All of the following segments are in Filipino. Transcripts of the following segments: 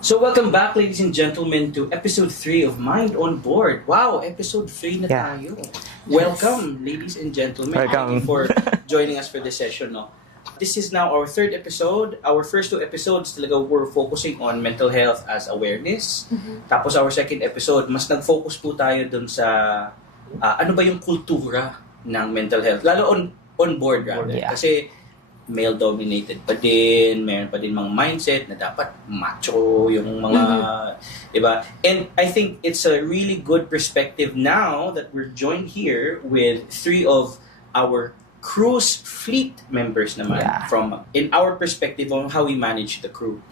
So welcome back, ladies and gentlemen, to episode 3 of Mind on Board. Wow, episode 3 na tayo. Welcome, ladies and gentlemen. Welcome. Thank you for joining us for this session. No? This is now our 3rd episode. Our first 2 episodes talaga we're focusing on mental health as awareness. Tapos our 2nd episode, mas nag-focus po tayo dun sa ano ba yung kultura ng mental health. Lalo on board, rather. Yeah. Kasi male-dominated pa din, meron pa din mga mindset na dapat macho yung mga, diba? And I think it's a really good perspective now that we're joined here with 3 of our cruise fleet members naman from, in our perspective on how we manage the crew.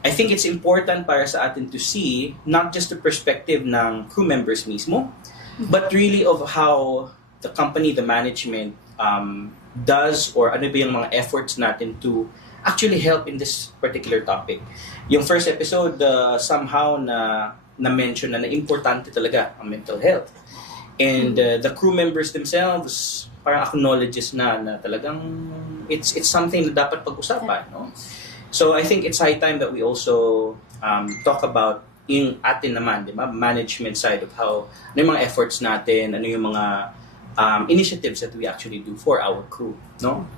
I think it's important para sa atin to see not just the perspective ng crew members mismo, but really of how the company, the management, does or ano ba yung mga efforts natin to actually help in this particular topic. Yung first episode, somehow na-mention na importante talaga ang mental health. And the crew members themselves parang acknowledges na talagang it's something na dapat pag-usapan. No? So I think it's high time that we also talk about yung atin naman, di ba? Management side of how, ano yung mga efforts natin, ano yung mga initiatives that we actually do for our crew, no?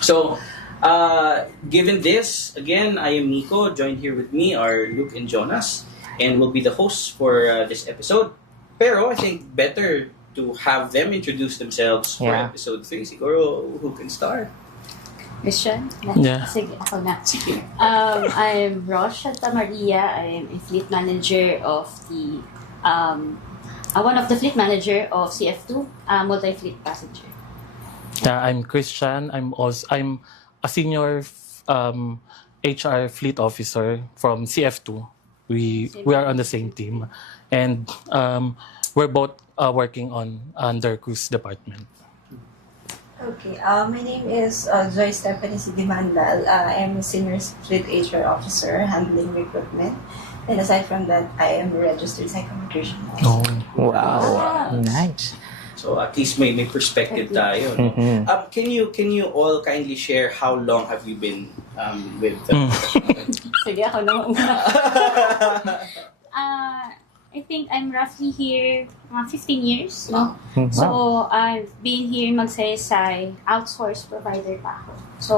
So, given this, again, I am Nico. Joined here with me are Luke and Jonas, and we'll be the hosts for this episode. Pero I think better to have them introduce themselves for episode 3. Siguro, who can start? Christian? Yeah. Sige, ako na. Sige. I'm Rosh Santa Maria. I'm a fleet manager of the one of the fleet manager of CF2, multi-fleet passenger. I'm Christian. I'm a senior HR fleet officer from CF2. We are on the same team, and we're both working under cruise department. Okay, my name is Joy Stephanie Sidimandal. I'm a senior fleet HR officer handling recruitment. And aside from that, I am a registered psychometrician. Oh, wow. Nice. So at least may perspective tayo. No? Can you all kindly share how long have you been with Sige, ako na muna. I think I'm roughly here 15 years. No? So, I've been here magsaysay outsourced provider pa ako. So,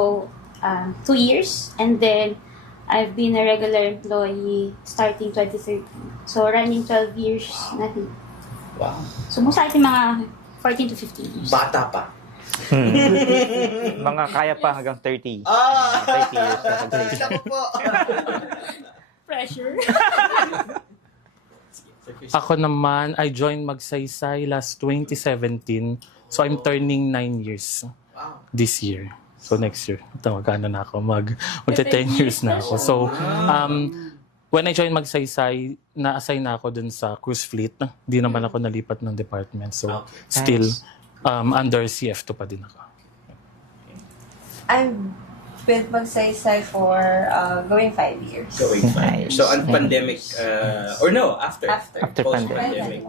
2 years. And then, I've been a regular employee starting 2013. So, running 12 years na. Wow. So, most likely mga 14 to 15 years. Bata pa. Mga kaya pa hanggang 30. 30 years na pag-station. Pressure. Ako naman, I joined Magsaysay last 2017. So I'm turning 9 years this year. So next year, magkano na ako, magta 10 years na ako. So when I joined Magsaysay, na-assign na ako dun sa cruise fleet. Di naman ako nalipat ng department. So still under CF2 pa din ako. I'm with Magsaysay for going 5 years. Going 5 years. So, pandemic, or no, after post-pandemic,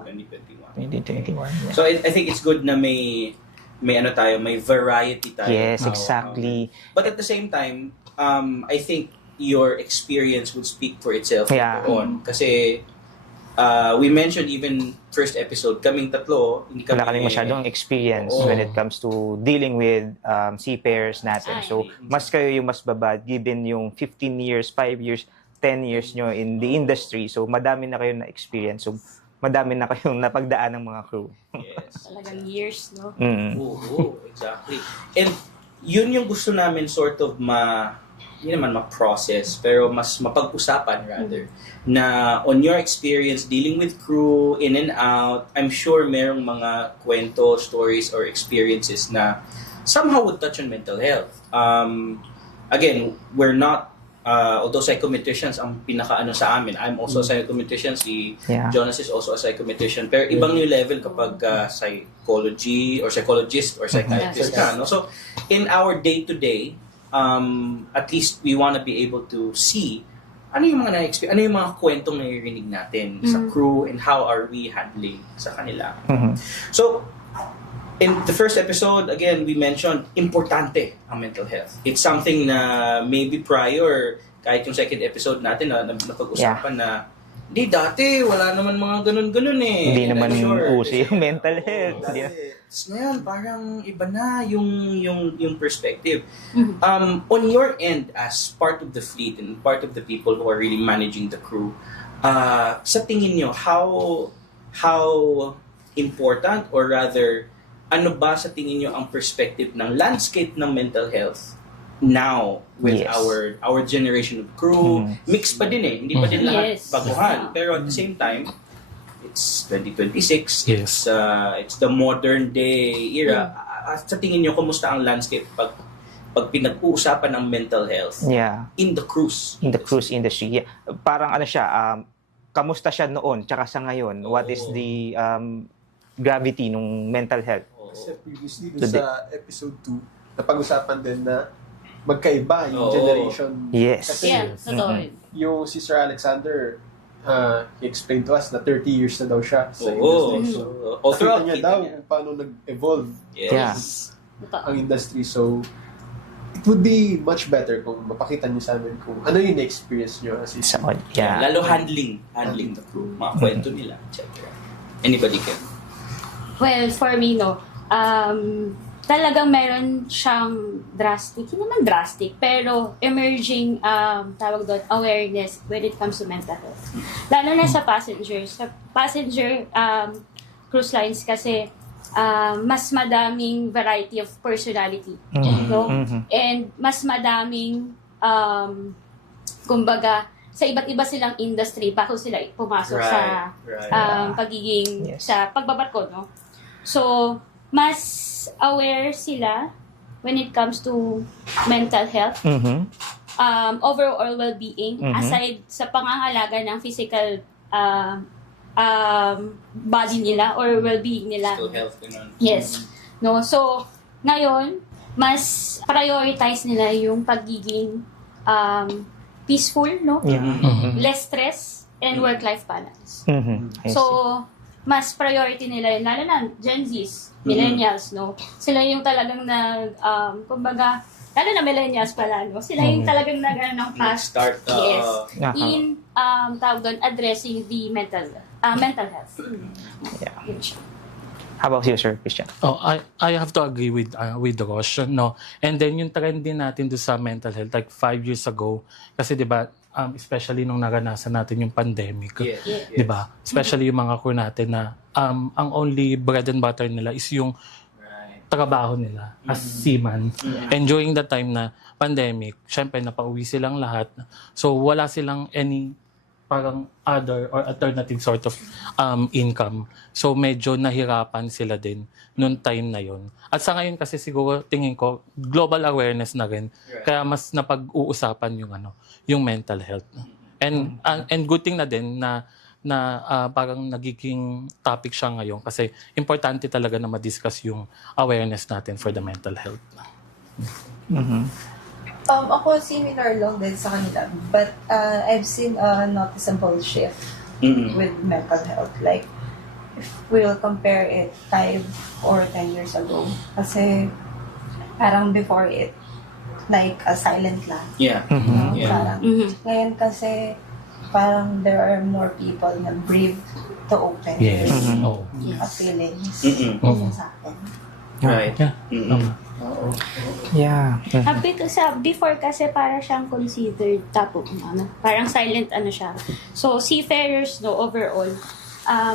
2021. Yeah. So, I think it's good na may variety tayo. Yes, exactly. But at the same time, I think your experience would speak for itself later on. Kasi, we mentioned even first episode, kaming tatlo, hindi kami... Wala kaming masyadong experience when it comes to dealing with seafarers natin. So, mas kayo yung mas babad given yung 15 years, 5 years, 10 years nyo in the industry. So, madami na kayo na experience. So, madami na kayong napagdaan ng mga crew. Yes. Talagang years, no? Oo, exactly. And yun yung gusto namin sort of hindi naman ma-process, pero mas mapag-usapan rather, na on your experience dealing with crew, in and out, I'm sure merong mga kwento, stories, or experiences na somehow would touch on mental health. Again, we're not, although psychometricians ang pinaka-ano sa amin, I'm also a psychometrician, si Jonas is also a psychometrician, pero ibang yung level kapag psychology, or psychologist, or psychiatrist ka, no? So, in our day-to-day, at least we want to be able to see ano yung mga kwentong naririnig natin sa crew and how are we handling sa kanila. So, in the first episode, again, we mentioned importante ang mental health. It's something na maybe prior kahit yung second episode natin na napag-usapan na hindi dati wala naman mga ganun-ganun eh. Hindi And naman I'm sure, uso yung mental health. dati. Hindi. Tapos ngayon, parang iba na yung perspective. On your end, as part of the fleet and part of the people who are really managing the crew, sa tingin nyo, how important, or rather, ano ba sa tingin nyo ang perspective ng landscape ng mental health now with Yes. our generation of crew? Mix pa din eh, hindi pa din lahat Yes. baguhan. Pero at the same time, it's 2026. Yes. It's the modern day era. Sa tingin nyo, kumusta ang landscape pag pinag-uusapan ng mental health Yeah. in the cruise? In the cruise industry. Yeah. Parang ano siya, kamusta siya noon tsaka sa ngayon? What is the gravity ng mental health? Kasi previously dun sa episode 2, napag-usapan din na magkaiba yung generation. Yes. Kasi Yeah, totoo. yung si Sir Alexander, he explained to us na 30 years na daw siya sa Oo. industry. So, Throughout, nakita niya daw kung paano nag-evolve Yeah. Totoo. ang industry. So, it would be much better kung mapakita niyo sa amin kung ano yung na-experience niyo as Sa, a yeah. Lalo handling the crew, mga kwento nila, etc. Anybody can? Well, for me, no, talagang meron siyang drastic, hindi naman drastic, pero emerging, tawag doon, awareness when it comes to mental health. Lalo na sa passengers. Sa passenger cruise lines kasi, mas madaming variety of personality. No? And mas madaming, kumbaga, sa iba't iba silang industry bago sila pumasok sa pagiging, Yes. sa pagbabarko, no? So, mas aware sila when it comes to mental health, overall well-being, aside sa pangangalaga ng physical body nila or well-being nila. Mental health, ganun. Yes. No, so ngayon mas prioritize nila yung pagiging peaceful, no? Less stress and work-life balance. I So see. mas priority nila yun, lalo na Gen Zs, millennials, no? Sila yung talagang kumbaga, lalo na millennials pala, no? Sila yung talagang ng past, Start, yes, Aha. in, tawag doon, addressing the mental health. Yeah. Yun siya. How about you, Sir Christian? Oh, I have to agree with Rosh, no. And then yung trend din natin do sa mental health like 5 years ago kasi 'di ba especially nung naranasan natin yung pandemic, Yes. 'di ba? Especially yung mga crew natin na ang only bread and butter nila is yung Right. trabaho nila as seaman. And during the time na pandemic, syempre napauwi silang lahat. So wala silang any parang other or alternative sort of income. So medyo nahirapan sila din noong time na yon. At sa ngayon kasi siguro tingin ko global awareness na rin. Kaya mas napag-uusapan yung mental health. And good thing na din na parang nagiging topic siya ngayon kasi importante talaga na ma-discuss yung awareness natin for the mental health. Ako similar lang din sa kanila, but I've seen a noticeable shift with mental health. Like, if we'll compare it 5 or 10 years ago, kasi parang before it, like a silent lang. Yeah. No? Yeah. Parang, ngayon kasi, parang there are more people na brave to open Yes. their Oh. feelings. Mm-mm. Yun sa akin. Right. Yeah. Yeah. Before kasi para siyang considered parang silent siya. So seafarers overall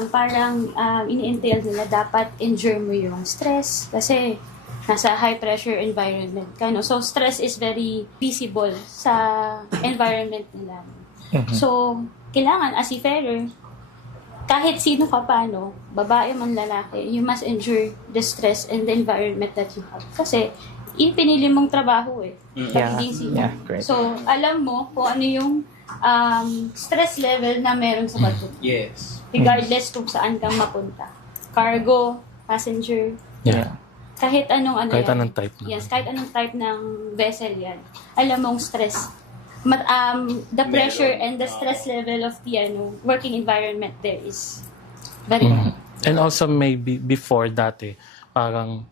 parang ini-entail nila dapat endure mo yung stress kasi nasa high pressure environment ka, no? So stress is very visible sa environment nila. So kailangan as seafarer kahit sino ka pa, no, babae man lalaki, you must endure the stress and the environment that you have. Kasi, pinili mong trabaho pagiging seaman. Yeah, great. So, alam mo kung ano yung stress level na meron sa bato. Yes. Regardless kung saan kang mapunta. Cargo, passenger, Yeah. kahit anong Kahit yan. anong type na. Yes, kahit anong type ng vessel yan. Alam mong stress. The pressure and the stress level of the working environment there is very high. And also maybe before dati, parang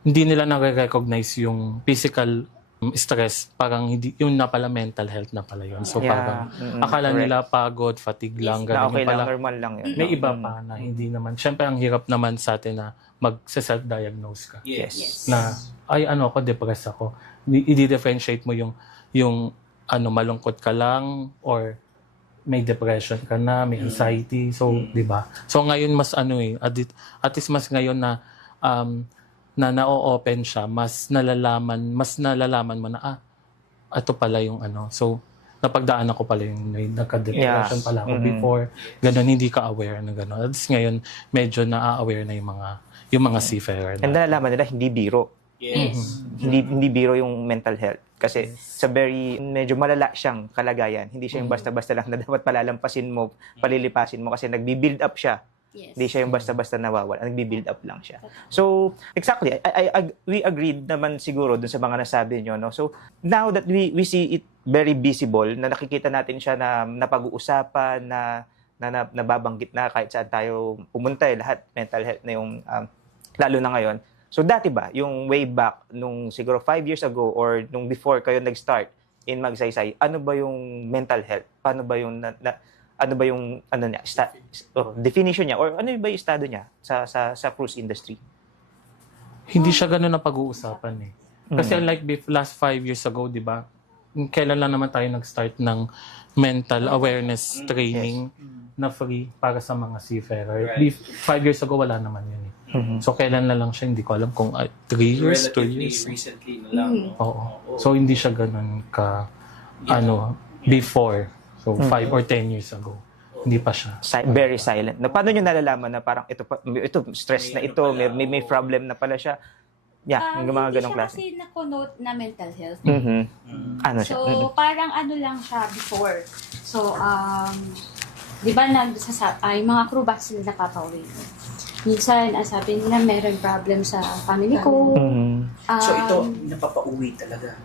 hindi nila nare-recognize yung physical stress, parang hindi, yun na pala mental health na pala yun. So Yeah. parang akala Correct. nila pagod, fatigue lang, Na ganun. okay Yung lang, pala, normal lang yun. may iba pa na hindi naman. Siyempre, ang hirap naman sa atin na mag-self-diagnose ka. Yes. Yes. Na, ay ano ako, depressed ako. I-differentiate mo yung malungkot ka lang or may depression ka na, may anxiety. So, di ba? So, ngayon mas at least mas ngayon na na na-open siya, mas nalalaman mo na, ito pala yung ano. So, napagdaan ako pala yung nagka-depression Yeah. pala ako before. Ganon, hindi ka aware na ganon. At least ngayon, medyo na-aware na yung mga seafarer. And nalalaman nila, hindi biro. Yes. Hindi biro yung mental health. Kasi sa medyo malala siyang kalagayan. Hindi siya yung basta-basta lang na dapat palalampasin mo, palilipasin mo kasi nagbi-build up siya. Yes. Hindi siya yung basta-basta nawawala. Nagbi-build up lang siya. So, exactly. We agreed naman siguro dun sa mga nasabi nyo. No? So, now that we see it very visible, na nakikita natin siya na napag-uusapan, na nababanggit na kahit saan tayo pumunta, lahat mental health na yung, lalo na ngayon. So, dati ba, yung way back, nung siguro 5 years ago or nung before kayo nag-start in Magsaysay, ano ba yung mental health? Paano ba yung definition niya or ano ba yung estado niya sa cruise industry? Hindi siya ganun na pag-uusapan eh. Kasi unlike last 5 years ago, di ba? Kailan lang naman tayo nag-start ng mental awareness training na free para sa mga seafarer. Right. 5 years ago, wala naman yun eh. So, kailan na lang siya, hindi ko alam kung 3 years, 2 Relatively years. recently na lang. no? Oo. So, hindi siya ganun before. So, 5 or 10 years ago. Hindi pa siya. Very silent. Na paano niyo nalalaman na parang ito stress na ito, may problem na pala siya? Yeah, yung mga ganong klase. Hindi siya kasi nakonote na mental health. Ano siya? So, parang ano lang siya before. So, di ba yung mga crew back sila nakapauwi. Minsan, sabi nila meron problem sa family ko. So ito, napapauwi talaga.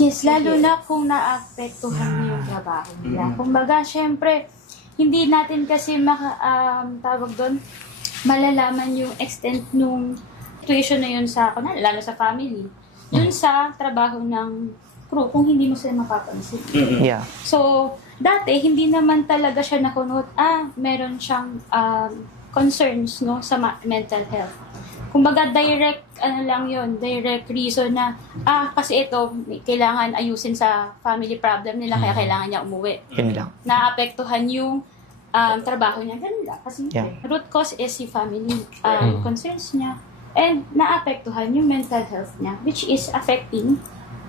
Yes, lalo na kung naapektuhan niyo yung trabaho nila. Kumbaga, syempre, hindi natin kasi tawag doon, malalaman yung extent nung situation na yun sa, lalo sa family, yun sa trabaho ng crew, kung hindi mo sila mapapansin. Yeah. So, dati, hindi naman talaga siya nakunot, meron siyang concerns no sa mental health. Kumbaga, direct reason na, kasi ito, kailangan ayusin sa family problem nila, kaya kailangan niya umuwi. Yun lang. Naapektuhan yung trabaho niya. Ganun lang. Kasi root cause is si family concerns niya. And naapektuhan yung mental health niya, which is affecting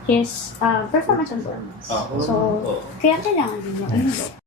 his performance on board. So, kaya kailangan din niya umuwi.